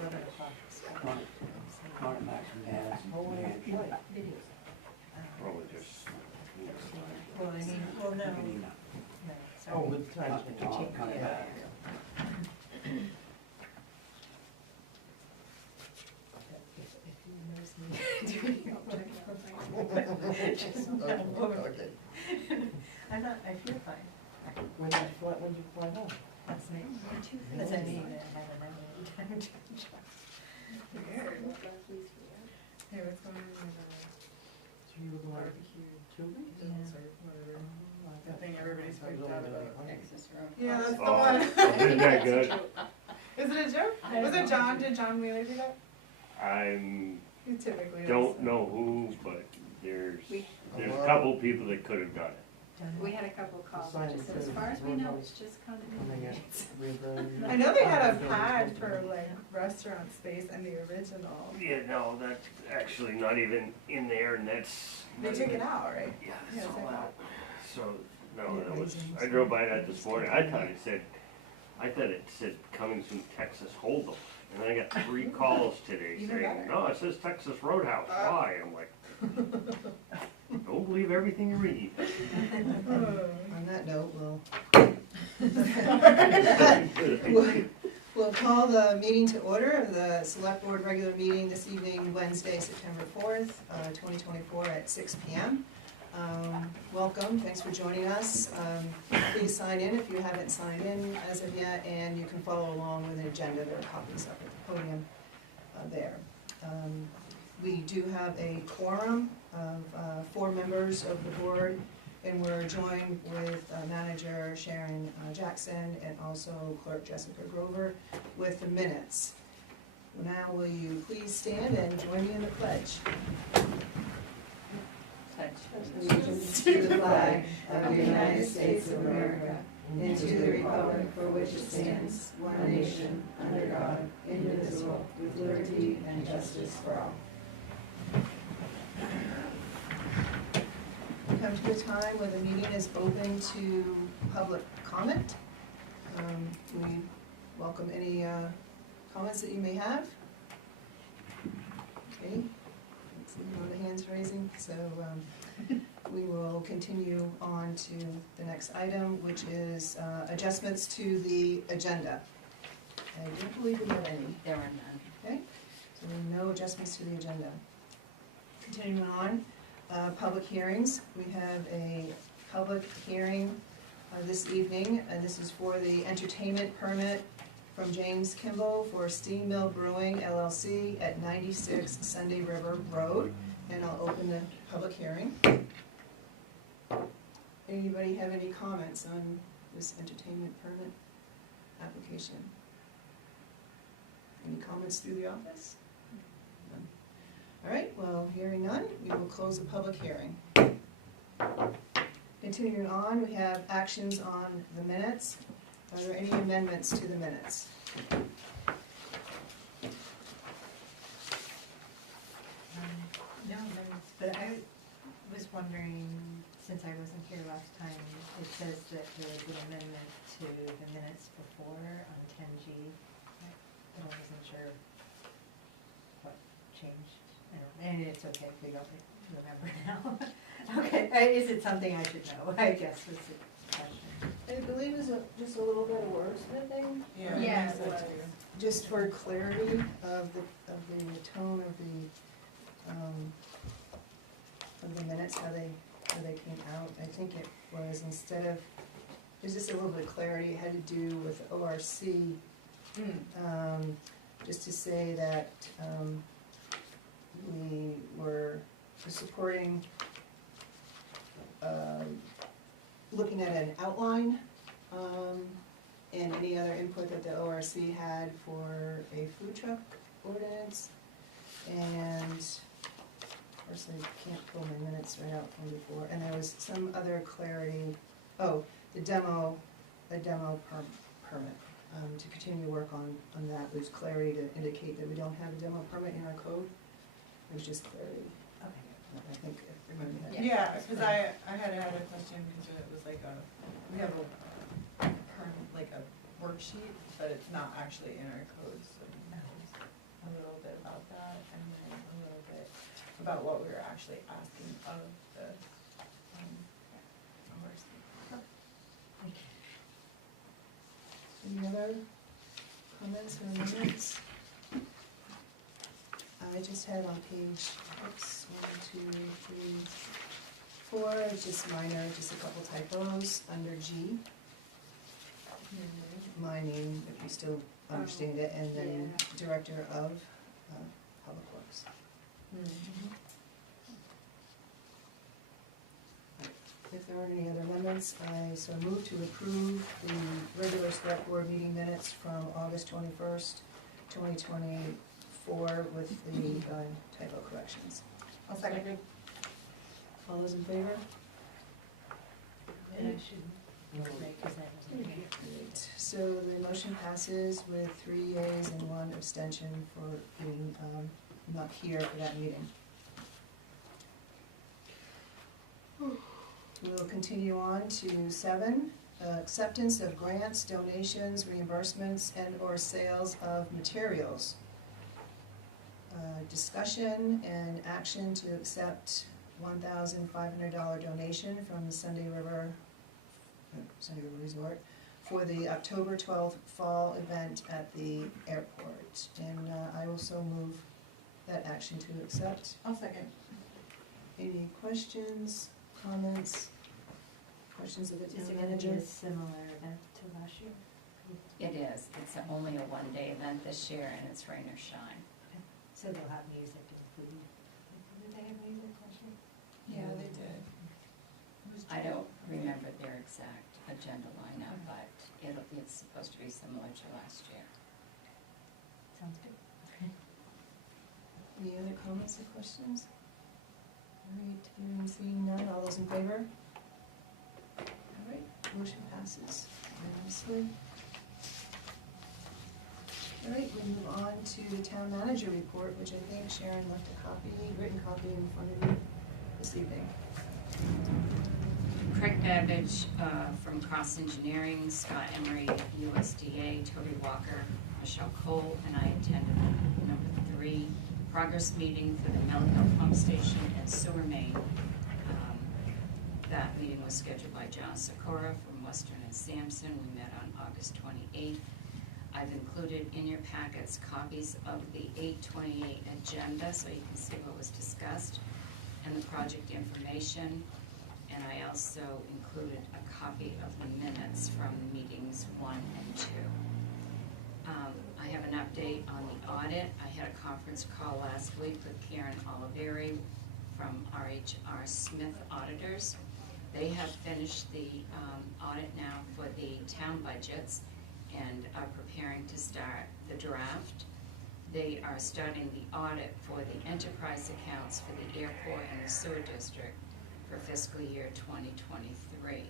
11 o'clock. Connor Max Probably just. Well, I mean, well, no. No, sorry. Oh, with the time change. Connor Max. If you notice me doing Okay. I'm not, I feel fine. When did you fly home? That's me. Because I mean, I haven't had any time to check. Weird. Hey, what's going on with So you were going barbecue? 2 weeks? Yeah. Or whatever. I The thing everybody's freaked out about. Texas Road. Yeah, that's the Oh, one. isn't that good? Is it a joke? Was it John? Did John Wheeler do that? I'm, He typically does. don't know who, but there's a Wow. couple people that could have done it. We had a couple calls, Sign just it as says far as we know, Roadhouse. it's just And they condominiums. get I know they had a pad for like restaurant space and the original. Yeah, no, that's actually not even in there, and that's. They took it out, right? Yeah, Yeah, it's it's all like out. So, no, that was, I drove by that this morning, I thought it said coming from Texas Hold'em. And I got 3 calls today Even saying, better. no, it says Texas Roadhouse, why? I'm like, don't believe everything you read. On that note, we'll call the meeting to order, the Select Board regular meeting this evening, Wednesday, September 4th, 2024 at 6 p.m. Welcome, thanks for joining us. Please sign in if you haven't signed in as of yet, and you can follow along with the agenda. There are copies up at the podium there. We do have a quorum of 4 members of the board, and we're joined with Manager Sharon Jackson and also Clerk Jessica Grover with the minutes. Now will you please stand and join me in the pledge? Allegiance to the flag of the United States of America and to the republic for which it stands, one nation, under God, indivisible, with liberty and justice for all. We come to a time where the meeting is open to public comment. We welcome any comments that you may have. Okay, let's see, no hands raising, so we will continue on to the next item, which is adjustments to the agenda. I don't believe we have any. There were none. Okay, so no adjustments to the agenda. Continuing on, public hearings. We have a public hearing this evening. This is for the entertainment permit from James Kimball for Steam Mill Brewing LLC at 96 Sunday River Road. And I'll open the public hearing. Anybody have any comments on this entertainment permit application? Any comments through the office? None. All right, well, hearing none, we will close the public hearing. Continuing on, we have actions on the minutes. Are there any amendments to the minutes? No, but I was wondering, since I wasn't here last time, it says that there was an amendment to the minutes before on 10G, but I wasn't sure what changed. And it's okay if we don't remember now. Okay, is it something I should know, I guess was the question. I believe it was just a little bit of wordsmithing. Yeah. Yeah, I think so, it was. too. Just for clarity of the tone of the minutes, how they came out. I think it was, instead of, there's just a little bit of clarity, it had to do with ORC, just to say that we were supporting looking at an outline and any other input that the ORC had for a food truck ordinance. And of course I can't pull my minutes right out from before. And there was some other clarity, the demo permit, to continue to work on that. There's clarity to indicate that we don't have a demo permit in our code. It was just clarity. Okay. I think I remember that. Yeah, because I had a question, because it was like we have a worksheet, but it's not actually in our code, so. about what we were actually asking of the, horse. Any other comments or amendments? I just had on page, oops, 1, 2, 3, 4, it's just minor, just a couple typos under G. My name, if you still understand it, and then Director of Public Works. If there aren't any other amendments, I so move to approve the regular select board meeting minutes from August 21st, 2024 with the typo corrections. I'll second. All those in favor? And I should, right, because that wasn't here. Great. So the motion passes with 3 yeas and 1 abstention for being not here for that meeting. We'll continue on to 7, acceptance of grants, donations, reimbursements, and/or sales of materials. Discussion and action to accept $1,500 donation from the Sunday River Resort for the October 12th fall event at the airport. And I will so move that action to accept. I'll second. Any questions, comments, questions of the Is town it gonna be manager? a similar event to last year? It is. It's only a one-day event this year, and it's rain or shine. So they'll have music and food. Did they have music last year? Yeah, they did. I don't remember their exact agenda lineup, but it's supposed to be similar to last year. Sounds good. Any other comments or questions? All right, hearing and seeing none, all those in favor? All right, motion passes unanimously. All right, we move on to the town manager report, which I think Sharon left a copy, written copy in front of you this evening. Craig Babbage from Cross Engineering, Scott Emery, USDA, Toby Walker, Michelle Cole, and I attended number 3 progress meeting for the Mill Hill Pump Station and Sewer Main. That meeting was scheduled by John Sikora from Western and Sampson. We met on August 28th. I've included in your packets copies of the 8/28 agenda so you can see what was discussed and the project information. And I also included a copy of the minutes from meetings 1 and 2. I have an update on the audit. I had a conference call last week with Karen Oliveri from RHR Smith Auditors. They have finished the audit now for the town budgets and are preparing to start the draft. They are starting the audit for the enterprise accounts for the airport and the sewer district for fiscal year 2023.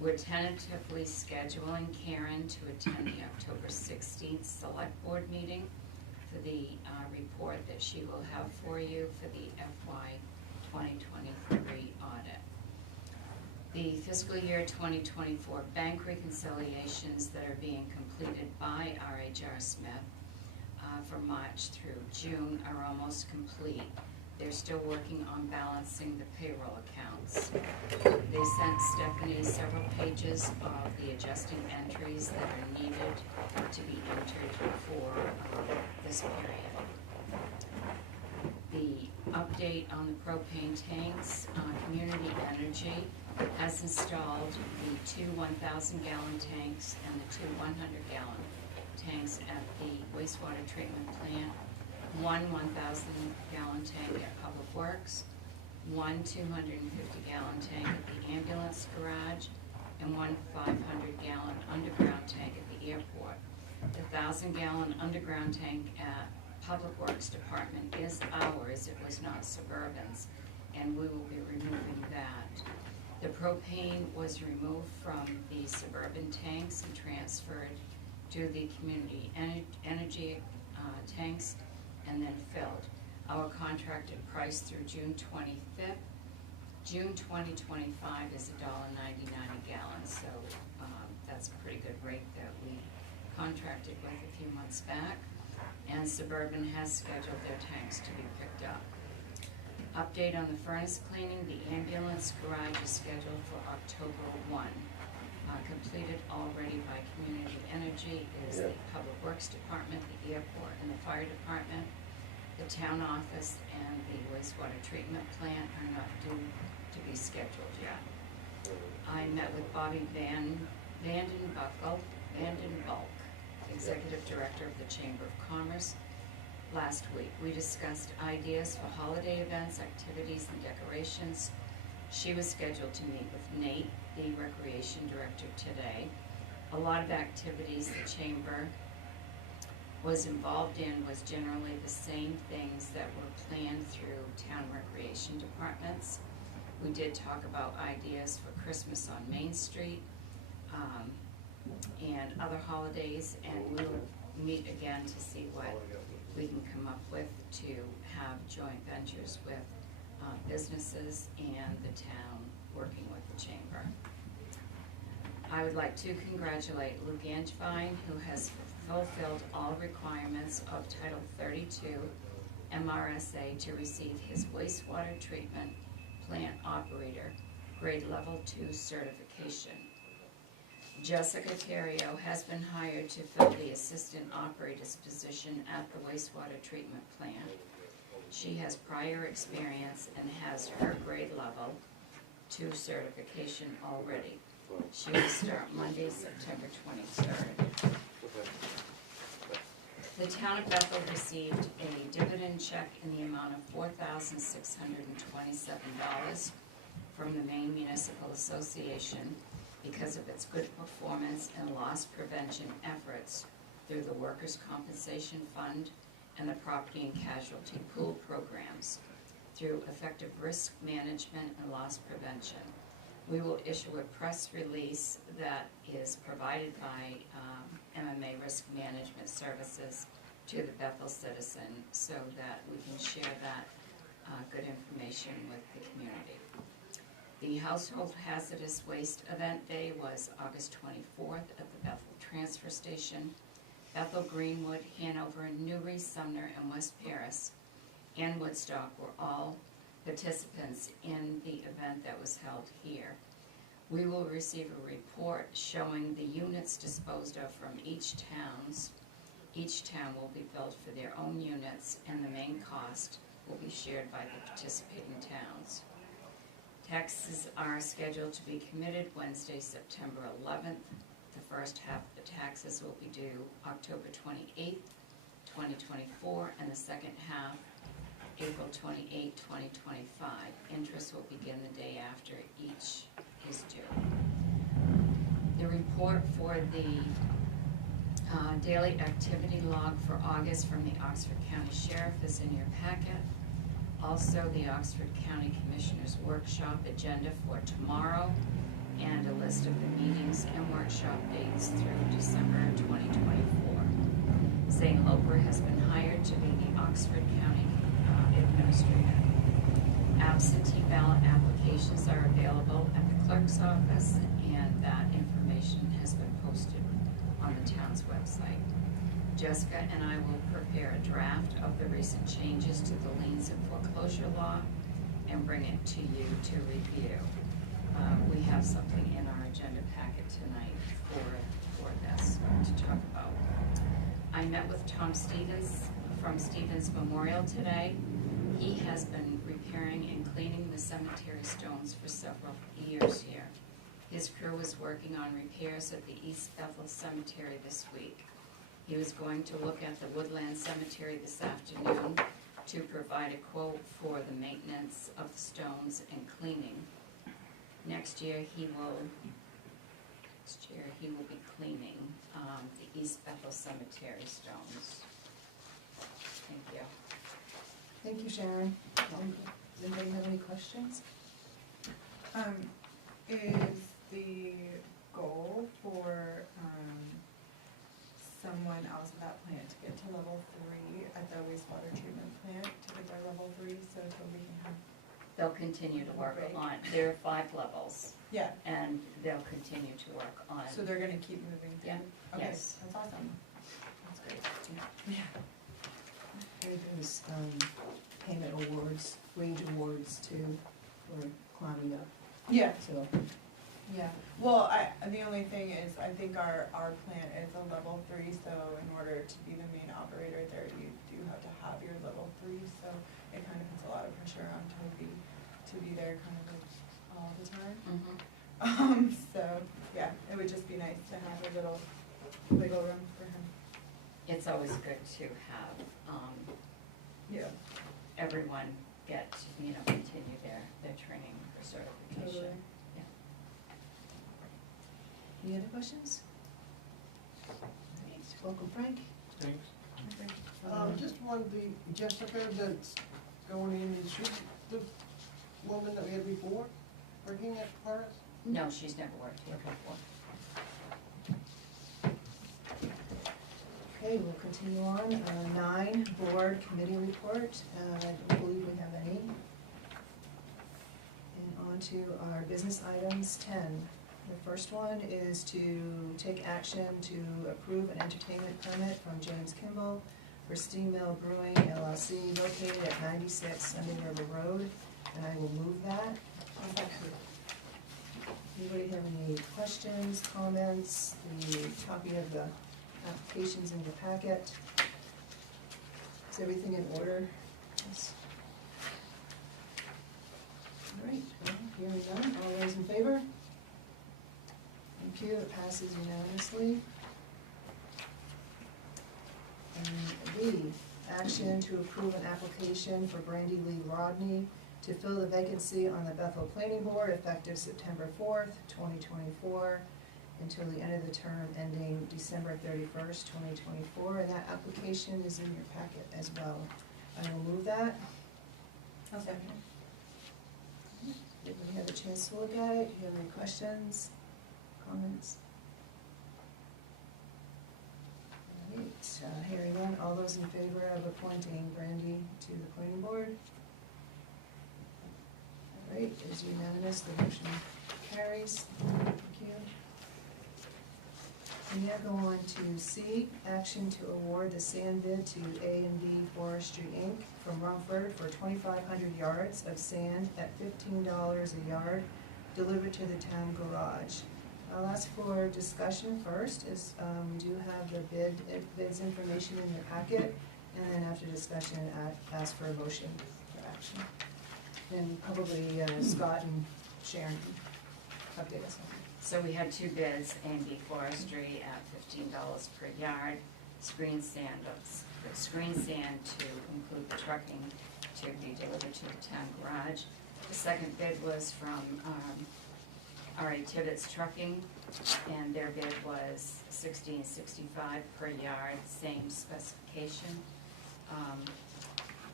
We're tentatively scheduling Karen to attend the October 16th select board meeting for the report that she will have for you for the FY 2023 audit. The fiscal year 2024 bank reconciliations that are being completed by RHR Smith for March through June are almost complete. They're still working on balancing the payroll accounts. They sent Stephanie several pages of the adjusting entries that are needed to be entered for this period. The update on the propane tanks, Community Energy has installed the 2 1,000-gallon tanks and the 2 100-gallon tanks at the wastewater treatment plant, 1 1,000-gallon tank at Public Works, 1 250-gallon tank at the ambulance garage, and 1 500-gallon underground tank at the airport. The 1,000-gallon underground tank at Public Works Department is ours. It was not Suburban's, and we will be removing that. The propane was removed from the Suburban tanks and transferred to the Community Energy tanks and then filled. Our contracted price through June 25th. June 2025 is $1.99 a gallon, so that's a pretty good rate that we contracted with a few months back. And Suburban has scheduled their tanks to be picked up. Update on the furnace cleaning, the ambulance garage is scheduled for October 1. Completed already by Community Energy is the Public Works Department, the airport, and the fire department. The town office and the wastewater treatment plant are not due to be scheduled yet. I met with Bobby Vandenbulk, Executive Director of the Chamber of Commerce, last week. We discussed ideas for holiday events, activities, and decorations. She was scheduled to meet with Nate, the Recreation Director, today. A lot of activities the Chamber was involved in was generally the same things that were planned through town recreation departments. We did talk about ideas for Christmas on Main Street, and other holidays, and we'll meet again to see what we can come up with to have joint ventures with businesses and the town working with the chamber. I would like to congratulate Luke Angevine, who has fulfilled all requirements of Title 32 MRSA to receive his wastewater treatment plant operator grade level 2 certification. Jessica Terrio has been hired to fill the assistant operator's position at the wastewater treatment plant. She has prior experience and has her grade level 2 certification already. She will start Monday, September 23rd. The town of Bethel received a dividend check in the amount of $4,627 from the Maine Municipal Association because of its good performance and loss prevention efforts through the Workers' Compensation Fund and the Property and Casualty Pool programs through effective risk management and loss prevention. We will issue a press release that is provided by MMA Risk Management Services to the Bethel citizen so that we can share that good information with the community. The Household Hazardous Waste Event Day was August 24th at the Bethel Transfer Station. Bethel, Greenwood, Hanover, Newry, Sumner, and West Paris and Woodstock were all participants in the event that was held here. We will receive a report showing the units disposed of from each town. Each town will be billed for their own units, and the main cost will be shared by the participating towns. Taxes are scheduled to be committed Wednesday, September 11th. The first half of the taxes will be due October 28th, 2024, and the second half April 28, 2025. Interest will begin the day after each is due. The report for the daily activity log for August from the Oxford County Sheriff is in your packet. Also, the Oxford County Commissioners Workshop agenda for tomorrow and a list of the meetings and workshop dates through December 2024. Zane Loper has been hired to be the Oxford County Administrator. Absentee ballot applications are available at the clerk's office, and that information has been posted on the town's website. Jessica and I will prepare a draft of the recent changes to the liens and foreclosure law and bring it to you to review. We have something in our agenda packet tonight for this to talk about. I met with Tom Stevens from Stevens Memorial today. He has been repairing and cleaning the cemetery stones for several years here. His crew is working on repairs at the East Bethel Cemetery this week. He was going to look at the Woodland Cemetery this afternoon to provide a quote for the maintenance of the stones and cleaning. Next year he will be cleaning the East Bethel Cemetery stones. Thank you. Thank you, Sharon. Does anybody have any questions? Is the goal for someone else at that plant to get to level 3 at the wastewater treatment plant, to get their level 3 so that we can have, They'll continue to work Great. on, there are 5 levels, yeah, and they'll continue to work on. so they're gonna keep moving through? Yeah, Okay, yes. that's awesome. That's great. Very good. payment awards, range awards to, for climbing up, Yeah, so. yeah. Well, the only thing is, I think our plant is a level 3, so in order to be the main operator there, you do have to have your level 3, so it kind of puts a lot of pressure on Toby to be there kind of like all the time. So, yeah, it would just be nice to have a little wiggle room for him. It's always good to have, Yeah, everyone get, continue their training for certification. totally. Any other questions? Great, welcome Frank. Thanks. Just one, the Jessica that's going in, is she the woman that we had before, working at Forest? No, she's never worked here Okay. before. Okay, we'll continue on. 9, board committee report. I don't believe we have any. And on to our business items, 10. The first one is to take action to approve an entertainment permit from James Kimball for Steam Mill Brewing LLC located at 96 Sunday River Road, and I will move that. Anybody have any questions, comments? The copy of the applications in your packet. Is everything in order? Yes. All right, well, hearing none, all those in favor? Thank you, it passes unanimously. And B, action to approve an application for Brandy Lee Rodney to fill the vacancy on the Bethel Planning Board effective September 4th, 2024, until the end of the term ending December 31st, 2024, and that application is in your packet as well. I will move that. I'll second. Everybody have a chance to look at it? Do you have any questions, comments? All right, hearing none, all those in favor of appointing Brandy to the planning board? All right, it is unanimous, the motion carries. Thank you. We now go on to C, action to award the sand bid to A&B Forestry Inc. from Rumford for 2,500 yards of sand at $15 a yard delivered to the town garage. I'll ask for discussion first, as we do have the bids information in your packet, and then after discussion, ask for a motion for action. And probably Scott and Sharon can update us on that. So we had 2 bids, A&B Forestry at $15 per yard, screen sand to include the trucking to be delivered to the town garage. The second bid was from R.A. Tibbetts Trucking, and their bid was $16.65 per yard, same specification.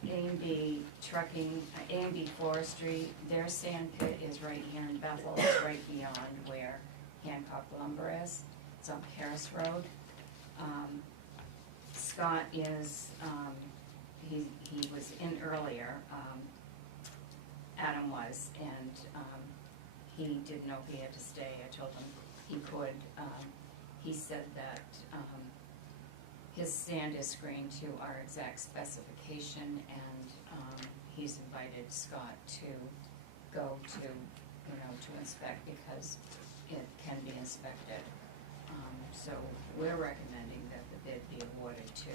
A&B Trucking, A&B Forestry, their sand pit is right here in Bethel, it's right beyond where Hancock Lumber is. It's on Paris Road. Scott is, he was in earlier, Adam was, and he didn't know if he had to stay. I told him he could. He said that his sand is screened to our exact specification, and he's invited Scott to go to, to inspect because it can be inspected. So we're recommending that the bid be awarded to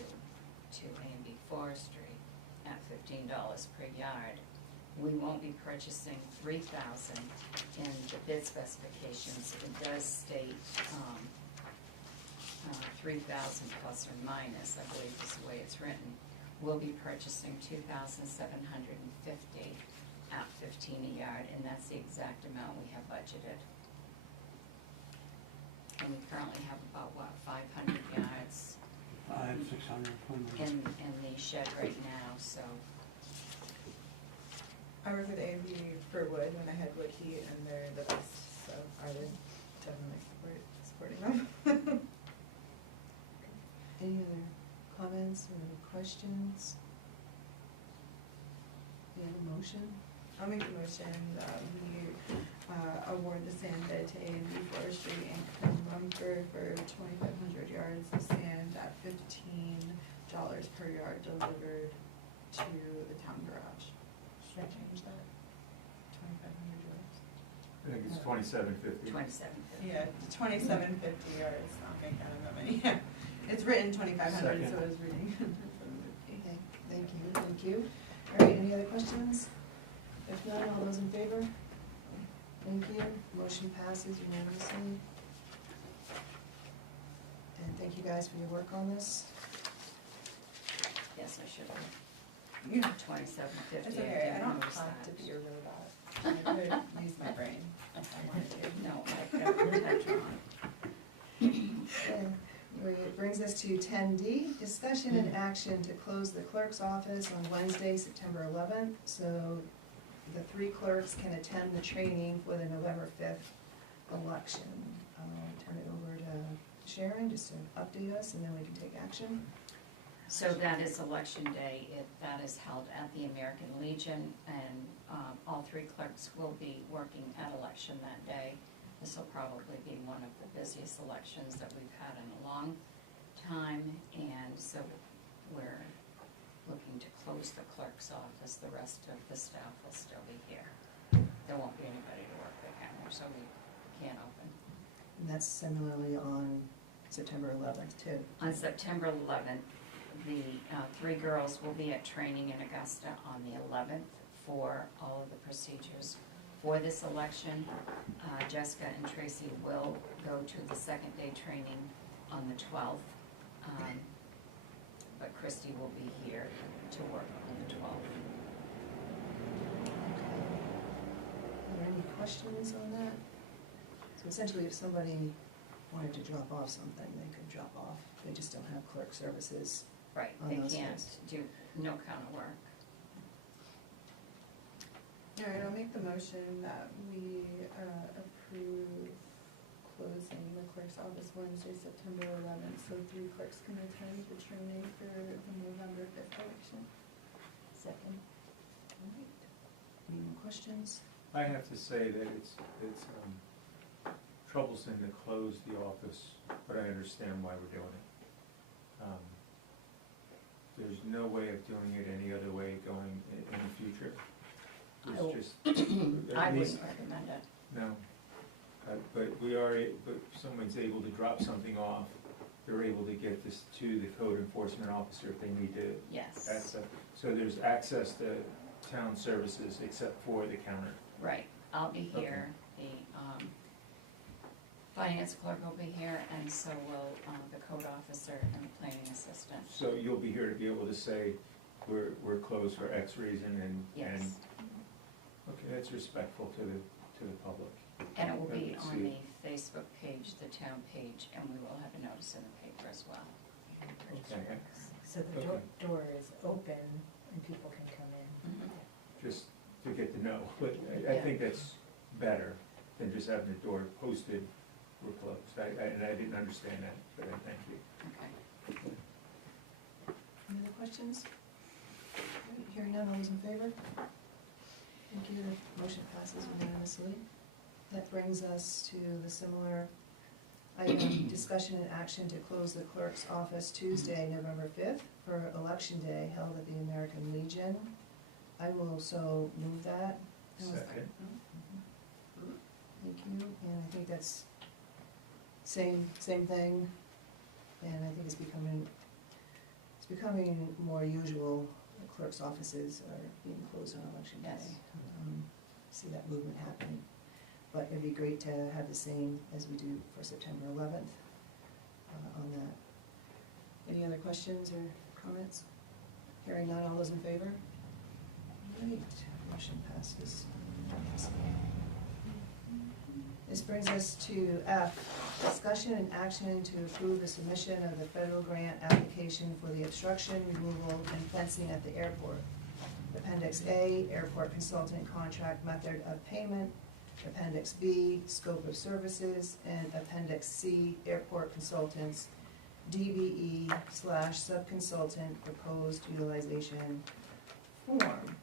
A&B Forestry at $15 per yard. We won't be purchasing 3,000 in the bid specifications. It does state 3,000 plus or minus, I believe is the way it's written. We'll be purchasing 2,750 at 15 a yard, and that's the exact amount we have budgeted. And we currently have about, 500 yards 600. in the shed right now, so. I work with A&B for wood, and I had wood heat, and they're the best, so I would definitely supporting them. Any other comments or questions? You have a motion? I'll make the motion that we award the sand bid to A&B Forestry Inc. from Rumford for 2,500 yards of sand at $15 per yard delivered to the town garage. Should I change that? 2,500 yards? I think it's 2750. 2750. Yeah, 2750 yards, not making out of that many, yeah. It's written 2,500, so Second. I was reading 2750. Okay, thank you. All right, any other questions? If not, all those in favor? Thank you. Motion passes unanimously. And thank you guys for your work on this. Yes, I should have. Yeah. 2750. It's okay, I don't notice have to that. be a robot. I could use my brain if I wanted to. No, I could have touch on. Okay, it brings us to 10D, discussion and action to close the clerk's office on Wednesday, September 11th. So the 3 clerks can attend the training for the November 5th election. I'll turn it over to Sharon just to update us, and then we can take action. So that is election day. That is held at the American Legion, and all 3 clerks will be working at election that day. This will probably be one of the busiest elections that we've had in a long time, and so we're looking to close the clerk's office. The rest of the staff will still be here. There won't be anybody to work the camera, so we can't open. And that's similarly on September 11th too. On September 11th, the 3 girls will be at training in Augusta on the 11th for all of the procedures for this election. Jessica and Tracy will go to the 2nd day training on the 12th, but Christy will be here to work on the 12th. Are there any questions on that? So essentially, if somebody wanted to drop off something, they could drop off. They just don't have clerk services. Right, On they those can't days. do no kind of work. All right, I'll make the motion that we approve closing the clerk's office Wednesday, September 11th, so 3 clerks can attend the training for the November 5th election. Second. All right. Any more questions? I have to say that it's troublesome to close the office, but I understand why we're doing it. There's no way of doing it any other way going in the future. It's just. I at least- wouldn't recommend it. No, but but if someone's able to drop something off, they're able to get this to the code enforcement officer if they need to Yes, access. So there's access to town services except for the counter. right. I'll be here. The finance clerk will be here, and so will the code officer and the planning assistant. So you'll be here to be able to say, we're closed for X reason and. Yes, Okay, that's respectful to the public. and it will be Let's on see. the Facebook page, the town page, and we will have a notice in the paper as well. Okay, So the door is open and people can come in. just to get to know, but I think that's better than just having the door posted, we're closed. And I didn't understand that, but I thank you. Okay. Any other questions? All right, hearing none, all those in favor? Thank you, the motion passes unanimously. That brings us to the similar item, discussion and action to close the clerk's office Tuesday, November 5th for Election Day held at the American Legion. I will so move that. Second. Thank you, and I think that's same thing, and I think it's becoming more usual. The clerk's offices are being closed on election day. Yes. See that movement happening, but it'd be great to have the same as we do for September 11th on that. Any other questions or comments? Hearing none, all those in favor? All right, motion passes. This brings us to F, discussion and action to approve the submission of the federal grant application for the obstruction removal and fencing at the airport. Appendix A, airport consultant contract method of payment. Appendix B, scope of services. And Appendix C, airport consultants, DBE/subconsultant proposed utilization form.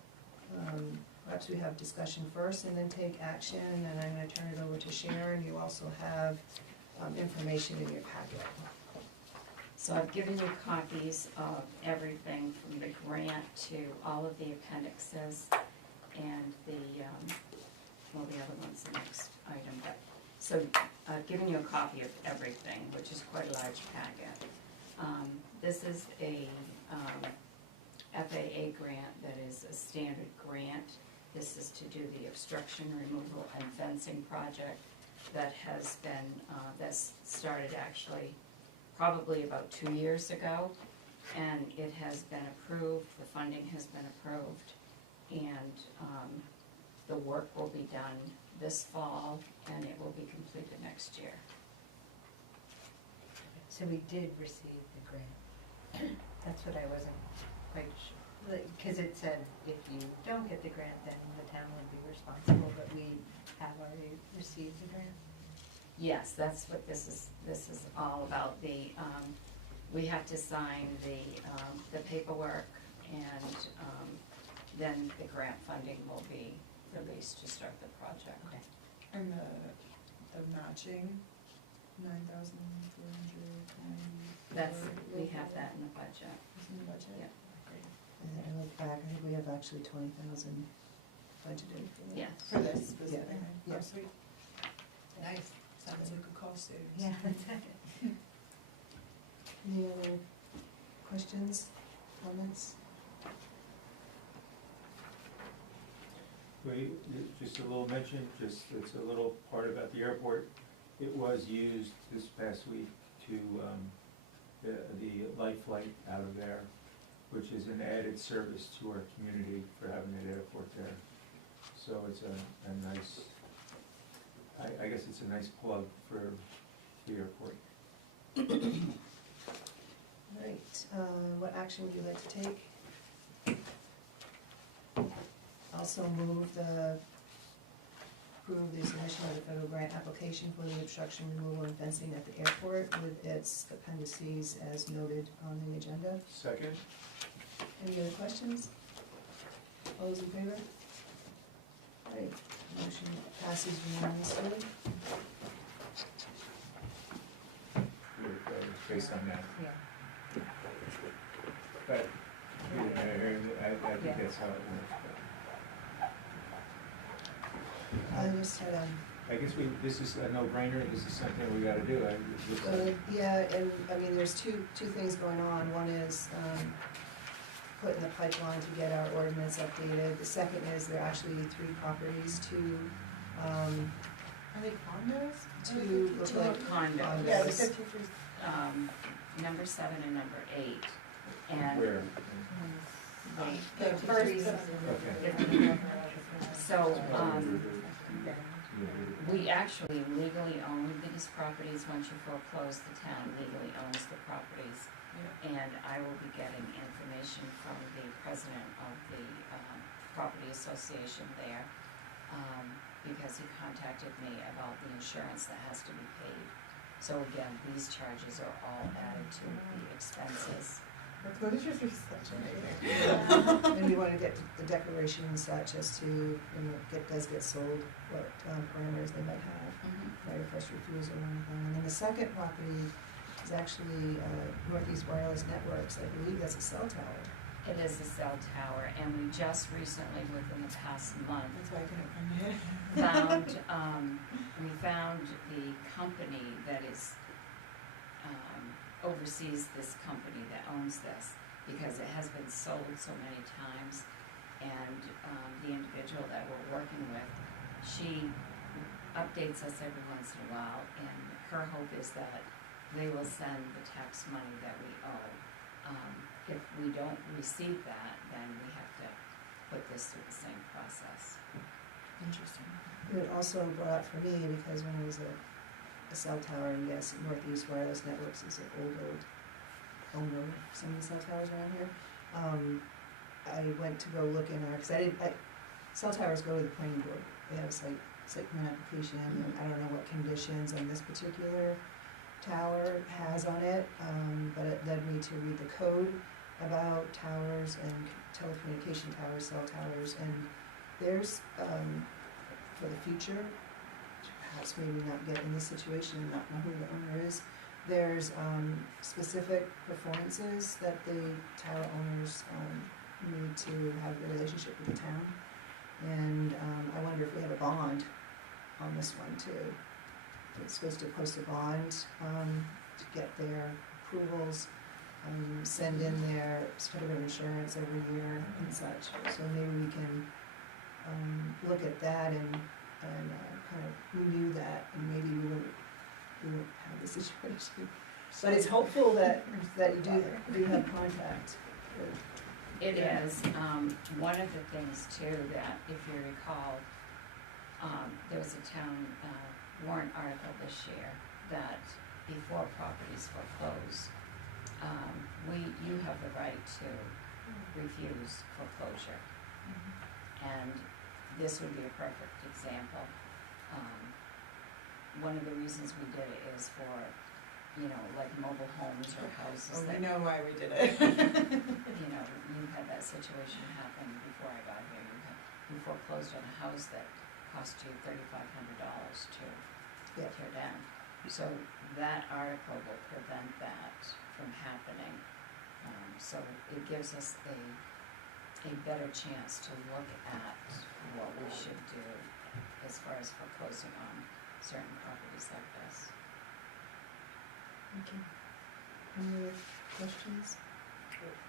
Perhaps we have discussion first and then take action, and I'm gonna turn it over to Sharon. You also have information in your packet. So I've given you copies of everything from the grant grant to all of the appendixes and the other one's the next item, but, so, giving you a copy of everything, which is quite a large packet. This is a FAA grant that is a standard grant. This is to do the obstruction removal and fencing project that has been, that's started actually probably about 2 years ago, and it has been approved, the funding has been approved, and the work will be done this fall, and it will be completed next year. So we did receive the grant. That's what I wasn't quite sure, like, cause it said if you don't get the grant, then the town would be responsible, but we have already received the grant. Yes, that's what this is all about. We have to sign the paperwork, and then the grant funding will be released to start the project. Okay. And the matching, 9,490. That's, we have that in the budget. Is in the budget? Yeah. Great. And then I look back, I think we have actually 20,000 budgeted for that. Yes. For this specifically? Yeah. Oh, sweet. Nice. Sounds like a cost savings. Yeah, that's it. Any other questions, comments? Just a little mention, it's a little part about the airport. It was used this past week to, the light flight out of there, which is an added service to our community for having an airport there. So it's a nice, I guess it's a nice plug for the airport. Right, what action would you like to take? Also move approve the submission of the federal grant application for the obstruction removal and fencing at the airport with its appendices as noted on the agenda. Second? Any other questions? All those in favor? Right, motion passes unanimously. Based on that. Yeah. But, I think that's how it works. I just had, I guess this is a no-brainer, this is something we gotta do. yeah, and, I mean, there's two things going on. One is, putting the pipeline to get our ordinance updated. The second is there are actually 3 properties to, Are they condos? to look Two like condos. Yeah, the condos. 53. Number 7 and number 8, and Where? The first, Okay. so, we actually legally own these properties. Once you foreclose, the town legally owns the properties. And I will be getting information from the president of the property association there, because he contacted me about the insurance that has to be paid. So again, these charges are all added to the expenses. What is your such a nightmare? And we wanna get the declaration and such as to, when it does get sold, what parameters they might have, right of first refusal or anything. And then the second property is actually Northeast Wireless Networks. I believe that's a cell tower. It is a cell tower, and we just recently, within the past month, That's why I couldn't come in. we found the company that is, oversees this company that owns this, because it has been sold so many times, and the individual that we're working with, she updates us every once in a while, and her hope is that they will send the tax money that we owe. If we don't receive that, then we have to put this through the same process. Interesting. It also brought up for me, because when it was a cell tower, and yes, Northeast Wireless Networks is an old owner of some of the cell towers around here. I went to go look in our, cause cell towers go to the planning board. They have a site plan application, and I don't know what conditions on this particular tower has on it, but it led me to read the code about towers and telecommunication towers, cell towers, and there's, for the future, perhaps maybe not get in this situation and not know who the owner is, there's specific performances that the tower owners to have a relationship with the town. And, I wonder if we have a bond on this one too. We're supposed to post a bond, to get their approvals, send in their certificate of insurance every year and such. So maybe we can, look at that and kind of renew that, and maybe we won't have the situation. But it's hopeful that you do have contact with. It is, one of the things too, that if you recall, there was a town warrant article this year that before properties foreclose, you have the right to refuse foreclosure. And this would be a perfect example. One of the reasons we did it is for, like mobile homes or houses Oh, that, we know why we did it. you had that situation happen before I got here. You foreclosed on a house that cost you $3,500 to Yeah. tear down. So that article will prevent that from happening. So it gives us a better chance to look at what we should do as far as foreclosing on certain properties like this. Okay. Any other questions?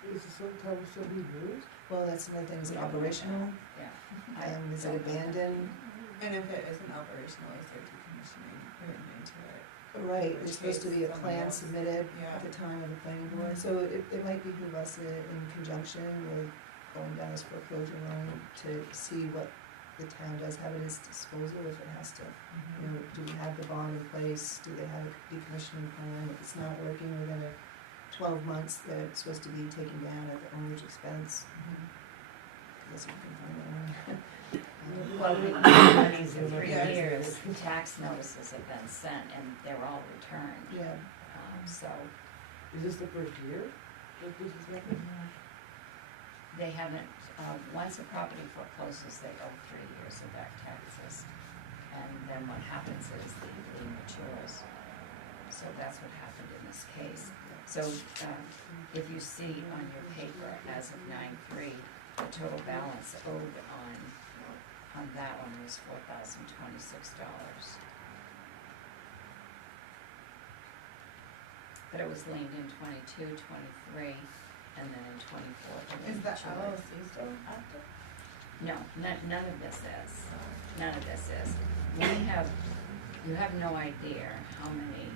Is it sometimes still be used? Well, that's another thing, is it operational? Yeah. Is it abandoned? And if it isn't operational, is there decommissioning written into it? Right, there's supposed to be a Somebody plan else. submitted Yeah. at the time of the planning board, so it might behoove us in conjunction with going down this foreclosure line to see what the town does have at its disposal, if it has to, do we have the bond in place, do they have a decommissioning plan, if it's not working within 12 months, that it's supposed to be taken down at the owner's expense. Unless we can find that one. Well, we get monies in 3 Yeah. years, tax notices have been sent and they're all returned. Yeah, So Is this the first year that this is happening? they haven't, once a property forecloses, they owe 3 years of back taxes. And then what happens is the lien matures. So that's what happened in this case. So if you see on your paper as of 9/3, the total balance owed on that one was $4,026. But it was liened in 22, 23, and then in 24. the lien Is the matured. LLC still active? No, none of this is. None of this is. You have no idea how many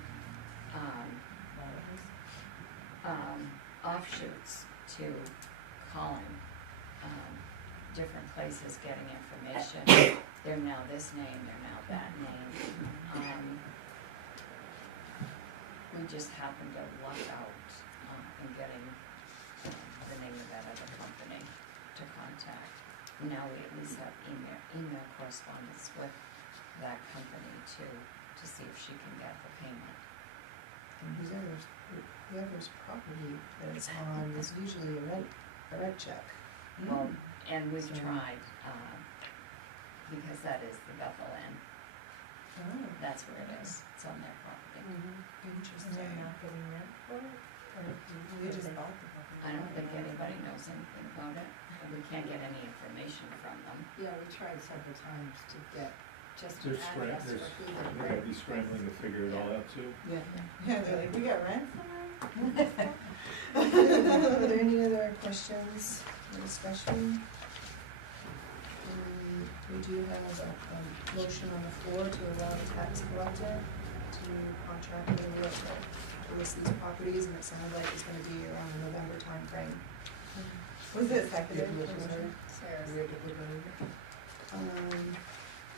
offshoots to calling different places, getting information. They're now this name, they're now that name. We just happened to luck out in getting the name of that other company to contact. Now we at least have email correspondence with that company to see if she can get the payment. and whoever's property that it's on is usually a rent check. Well, and we've So- tried, because that is the Bethel Inn, Oh, that's where it is, it's on their property. Interesting. not getting rent for it? We just bought the property. I don't think anybody knows anything about it, and we can't get any information from them. Yeah, we tried several times to get just They're an address for who They they gotta rent. be scrambling to figure it all out too. yeah. Yeah, they're like, we got rent from her? Are there any other questions or discussion? We do have a motion on the floor to allow the tax collector to contract with a realtor to list these properties, and it sounded like it's gonna be around the November timeframe. Was it seconded? Yeah, seconded. Sarah's. Do we have to put that in there?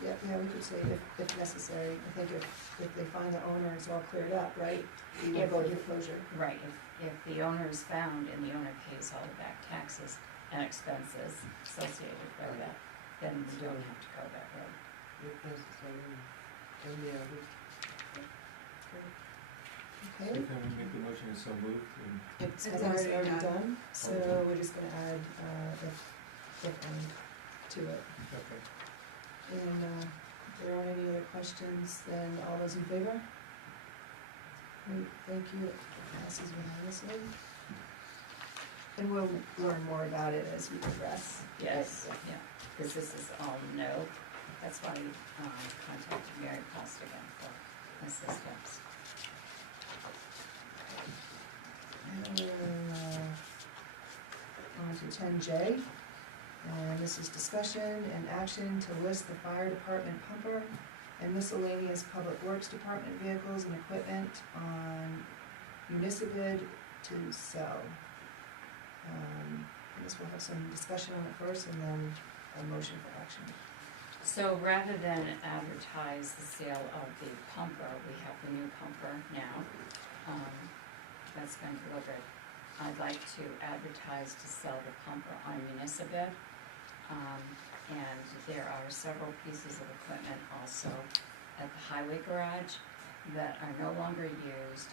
Yeah, we could say if necessary. I think if they find the owner, it's all cleared up, right? We will go to foreclosure. Right, if the owner is found and the owner pays all the back taxes and expenses associated with that, then we don't have to go that road. If necessary, then yeah, So Okay, can we make the motion as so moved and it's It's already already done, so Okay. we're just gonna add if and to it. okay. And if there aren't any other questions, then all those in favor? Great, thank you, it passes unanimously. And we'll learn more about it as we progress. Yes, yeah, because this is all no. That's why I contacted Mary Costigan for assistance. And on to 10J, and this is discussion and action to list the fire department pumper and miscellaneous public works department vehicles and equipment on municipal to sell. I guess we'll have some discussion on it first and then a motion for action. So rather than advertise the sale of the pumper, we have the new pumper now, that's been delivered. I'd like to advertise to sell the pumper on municipal. And there are several pieces of equipment also at the highway garage that are no longer used.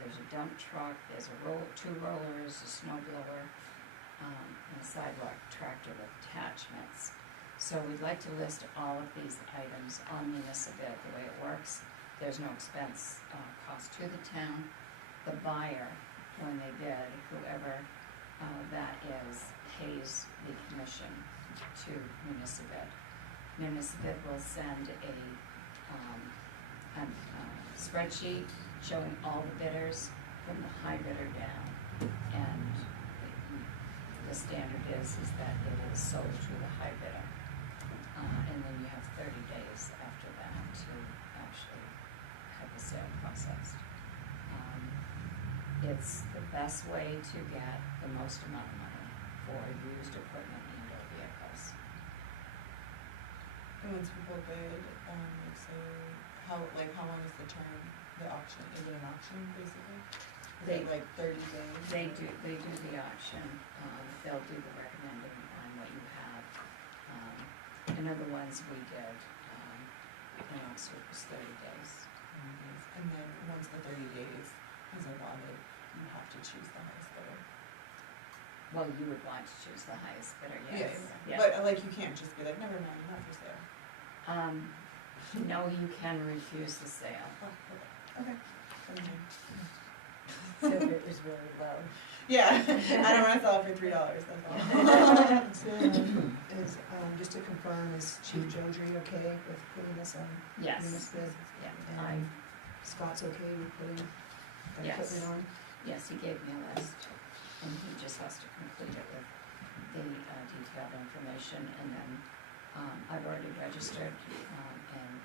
There's a dump truck, there's a two rollers, a snow blower, and a sidewalk tractor with attachments. So we'd like to list all of these items on municipal. The way it works, there's no expense cost to the town. The buyer, when they bid, whoever that is, pays the commission to municipal. Municipal will send a spreadsheet showing all the bidders from the high bidder down. And the standard is that it is sold to the high bidder. And then you have 30 days after that to actually have the sale processed. It's the best way to get the most amount of money for used equipment and or vehicles. And once people bid, say, how long is the term, the auction, is it an auction basically? Is it like 30 days? They do the auction, they'll do the recommending on what you have. And other ones we did, in Oxford was 30 days. And then once the 30 days is allotted, you have to choose the highest bidder. Well, you would want to choose the highest bidder, Yeah, yes. yeah. But like you can't just be like, never mind, not for sale. No, you can refuse the sale. Oh, okay. So if it was really low. Yeah, I don't wanna sell it for $3, that's all. So, just to confirm, is Chief Jodry okay with putting this on Yes, municipal? yeah, And Scott's okay with putting the Yes. equipment on? yes, he gave me a list, and he just has to complete it with the detailed information, and then I've already registered, and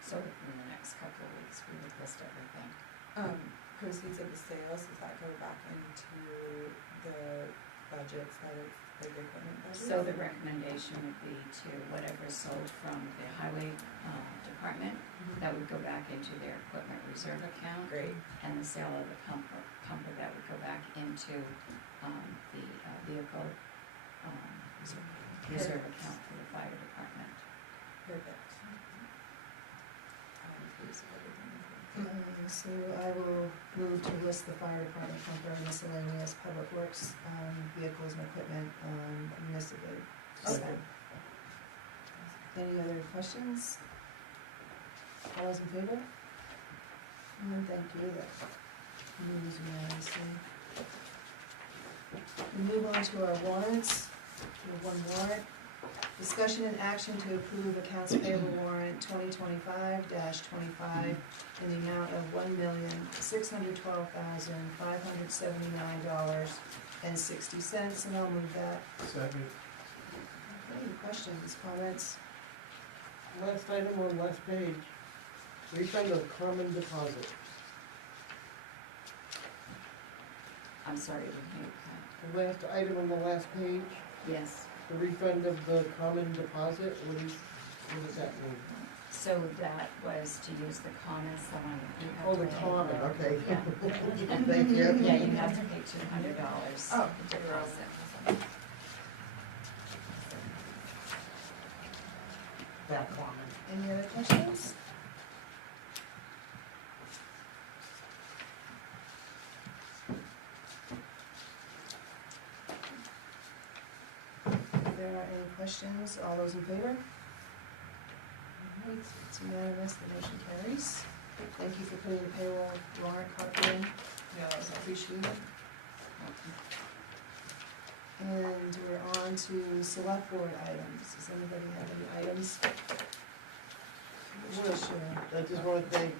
so in the next couple of weeks, we would list everything. Proceeds of the sales, does that go back into the budgets that is, like the equipment budget? So the recommendation would be to whatever is sold from the highway department, that would go back into their equipment reserve account. Great. And the sale of the pumper that would go back into the vehicle reserve account for the fire department. Perfect. So I will move to list the fire department pumper and miscellaneous public works vehicles and equipment on municipal. Second. Any other questions? All those in favor? And thank you, that moves unanimously. We move on to our warrants. We have one warrant. Discussion and action to approve accounts payable warrant 2025-25 in the amount of $1,612,579.60, and I'll move that. Second. Any questions, comments? Last item on last page, refund of common deposit. I'm sorry, I didn't hear that. The last item on the last page, Yes, the refund of the common deposit, what does that mean? so that was to use the common, someone, you have Oh, to the pay common, okay. Yeah. Thank you. Yeah, you have to pay $200 Oh, deposit. That common. Any other questions? If there are any questions, all those in favor? All right, it's unanimous, the motion carries. Thank you for putting the payroll warrant copy in, Yeah, that was appreciate it. And we're on to select board items. Does anybody have any items? Well, Sure. I just wanna thank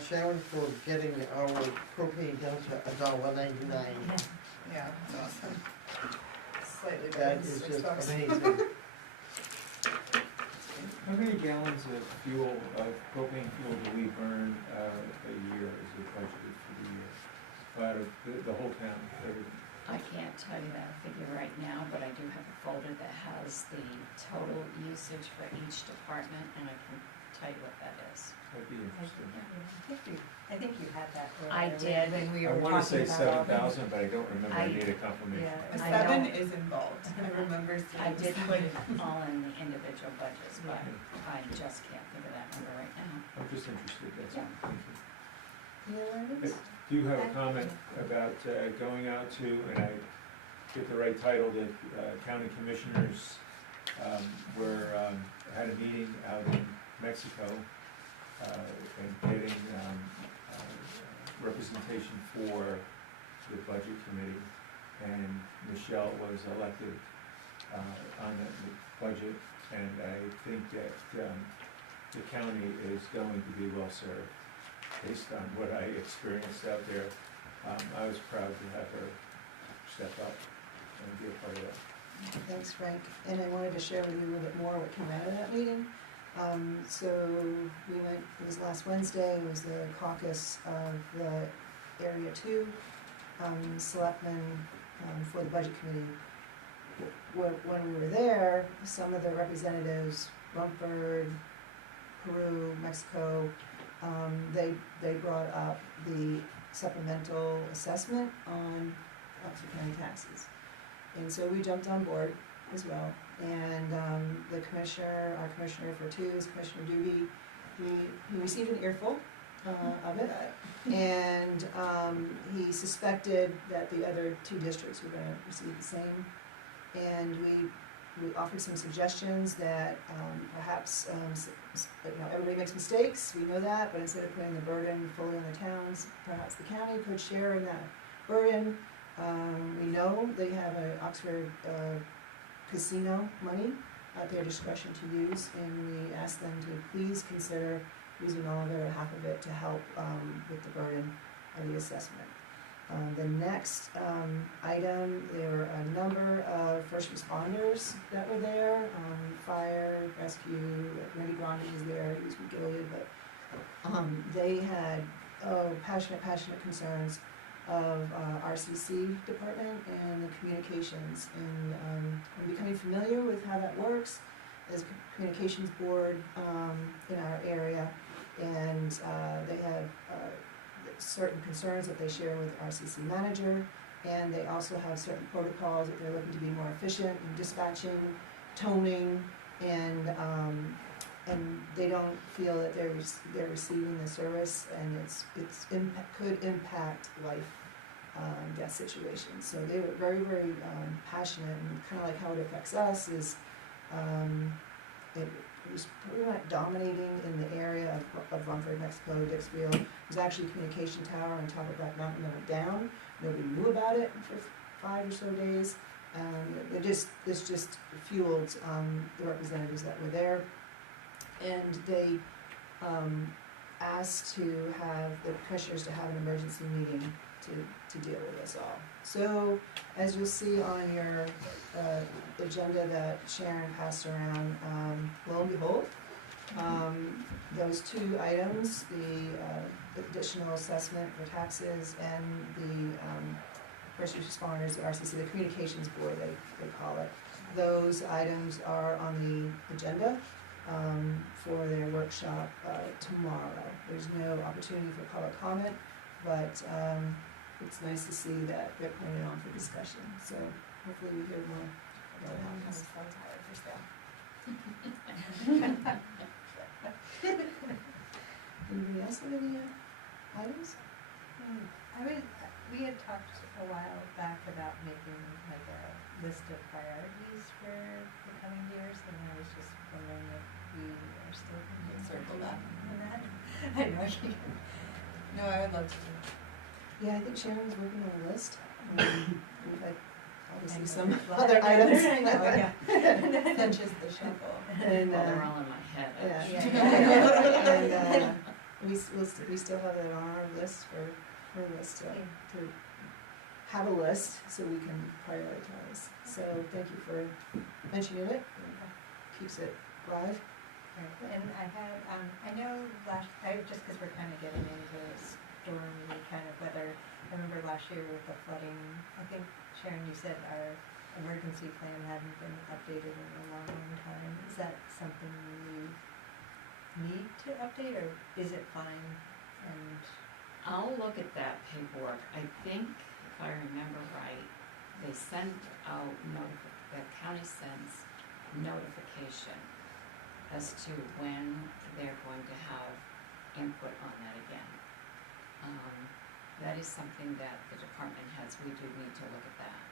Sharon for getting our propane down to $1.99. Yeah, that's awesome. Slightly better That than is $6. just amazing. How many gallons of fuel, of propane fuel do we burn a year as a budgeted for the year? Out of the whole town, everything? I can't tell you that figure right now, but I do have a folder that has the total usage for each department, and I can tell you what that is. That'd be interesting. I think you had that I earlier did. when we I were wanna talking say about all the. 7,000, but I don't remember, I need a confirmation. Yeah. A I 7 don't- is involved, I remember seeing. I did put it all in the individual budgets, but I just can't think of that number right now. I'm just interested, that's all, thank you. Any other items? Do you have a comment about going out to, and I get the right title, the county commissioners had a meeting out in Mexico and getting representation for the budget committee, and Michelle was elected on the budget, and I think that the county is going to be well served based on what I experienced out there. I was proud to have her step up and be a part of that. Thanks, Frank. And I wanted to share with you a little bit more what came out of that meeting. So we went, it was last Wednesday, it was the caucus of the Area 2 selectmen for the budget committee. When we were there, some of the representatives, Rumford, Peru, Mexico, they brought up the supplemental assessment on Oxford County taxes. And so we jumped on board as well. And the commissioner, our commissioner for twos, Commissioner Doobie, he received an earful of it. And he suspected that the other two districts were gonna receive the same. And we offered some suggestions that perhaps, everybody makes mistakes, we know that, but instead of putting the burden fully on the towns, perhaps the county could share in that burden. We know they have an Oxford casino money at their discretion to use, and we asked them to please consider using all of it or half of it to help with the burden of the assessment. The next item, there were a number of first responders that were there, fire, rescue, Randy Grandi was there, he was from Gilead, but they had passionate concerns of RCC department and the communications, and I'm becoming familiar with how that works. There's a communications board in our area, and they have certain concerns that they share with the RCC manager, and they also have certain protocols that they're looking to be more efficient in dispatching, toning, and they don't feel that they're receiving the service, and could impact life, death situations. So they were very, very passionate, and kind of like how it affects us is it was pretty much dominating in the area of Rumford, Mexico, Dixville. There's actually a communication tower on top of that mountain that went down. Nobody knew about it for 5 or so days. This just fueled the representatives that were there. And they asked to have the commissioners to have an emergency meeting to deal with us all. So, as you'll see on your agenda that Sharon passed around, lo and behold, those two items, the additional assessment for taxes and the first responders, the RCC, the communications board, they call it, those items are on the agenda for their workshop tomorrow. There's no opportunity for public comment, but it's nice to see that they're putting it on for discussion. So hopefully we hear more about how it happens. Anybody else have any items? We had talked a while back about making like a list of priorities for the coming years, and I was just wondering if we are still going to circle back on that. I know. No, I would love to. Yeah, I think Sharon's working on a list. We've had obviously And some the other flag. items. I know, yeah. Such as the shovel. And, Well, they're all in my head, yeah. actually. And, we still have that on our list for us to have a list so we can prioritize. So thank you for mentioning it. Keeps it live. Right, and I had, I know just because we're kind of getting into stormy kind of weather, I remember last year with the flooding, I think Sharon, you said our emergency plan hadn't been updated in a long, long time. Is that something you need to update, or is it fine? And I'll look at that paperwork. I think, if I remember right, they send out the county sends notification as to when they're going to have input on that again. That is something that the department heads, we do need to look at that.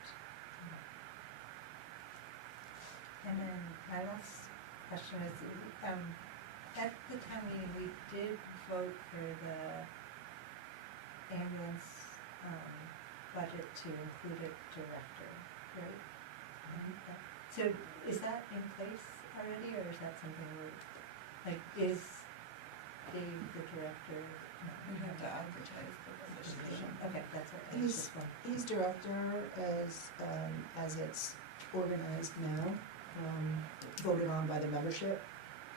And then my last question is, at the town meeting, we did vote for the ambulance, budget to include a director, right? So is that in place already, or is that something is Dave the director? No, We have to advertise the position. Okay, that's what I was just wondering. He's director as it's organized now, voted on by the membership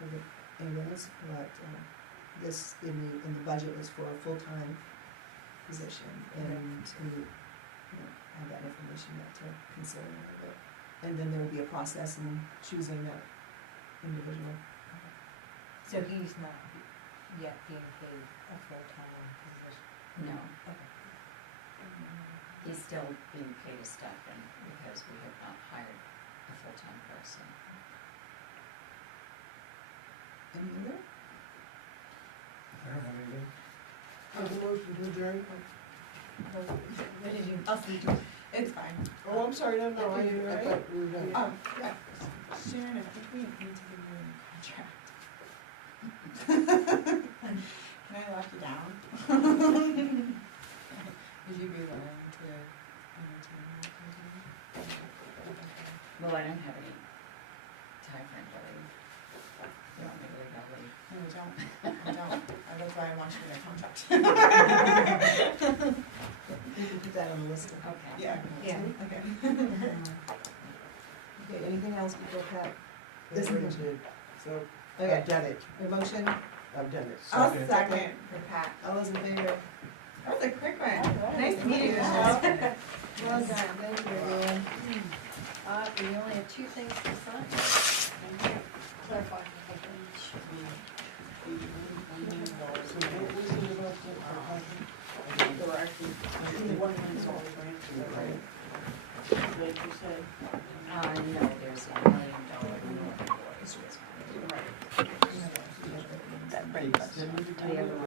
of the ambulance, but this in the budget is for a full-time position, and we have that information yet to consider a little bit. And then there will be a process in choosing that individual. So he's not yet being paid a full-time position? No, Okay. he's still being paid a stipend because we have not hired a full-time person. Any other? I don't have anything. Make a motion to adjourn. What did you? I'll see you. It's fine. Oh, I'm sorry, no, I thought we were done. Oh, yeah. Sharon, I think we need to give you a contract. Can I lock you down? Would you be willing to entertain that? Well, I don't have any time frame to leave. You want me to leave, I'll leave. No, I don't. That's why I want you in a contract. We can put that on the list. Okay. Yeah. Yeah. Okay. Okay, anything else before Pat? This one did, so Okay, I've done it, a motion, I've done it. I'll second for Pat. all those in favor? That was a quick one. Alright. Nice meeting you. Well done, thank you, everyone. We only have two things to sign. Clarify. So what was it about the, There were actually, the one is all grants, is that right? Like you said. No, there's